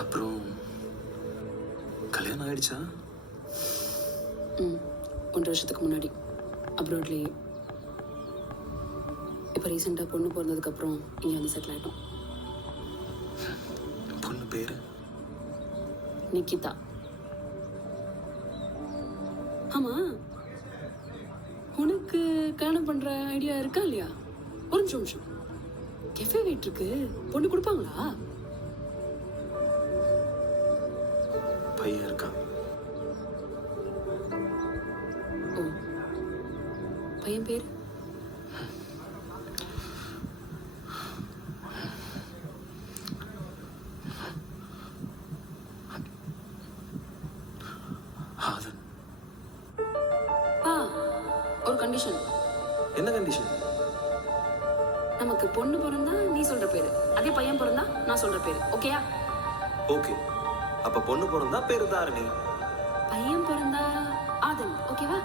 அப்புறம் கல்யாணம் ஆயிடுச்சா? 1 வருஷத்துக்கு முன்னாடி அப்ராட்லேயே. இப்போ ரீசெண்டாக பொண்ணு பிறந்ததுக்கப்புறம் இங்கே வந்து செட்டில் ஆகிட்டோம். பொண்ணு பேர் நிக்கிதா. ஆமாம், உனக்கு கல்யாணம் பண்ணுற ஐடியா இருக்கா இல்லையா? ஒரு நிமிஷம். கெஃபே வெயிட் இருக்கு, பொண்ணு கொடுப்பாங்களா? பையன் இருக்கான். ஓ, பையன் பேர்? ஆதன். ஒரு கண்டிஷன். என்ன கண்டிஷன்? நமக்கு பொண்ணு பிறந்தா நீ சொல்ற பேரு, அதே பையன் பிறந்தா நான் சொல்ற பேரு. ஓகேயா? ஓகே. அப்ப பொண்ணு பிறந்தா பேரு தாரணி, பையன் பிறந்தா ஆதன். ஓகேவா?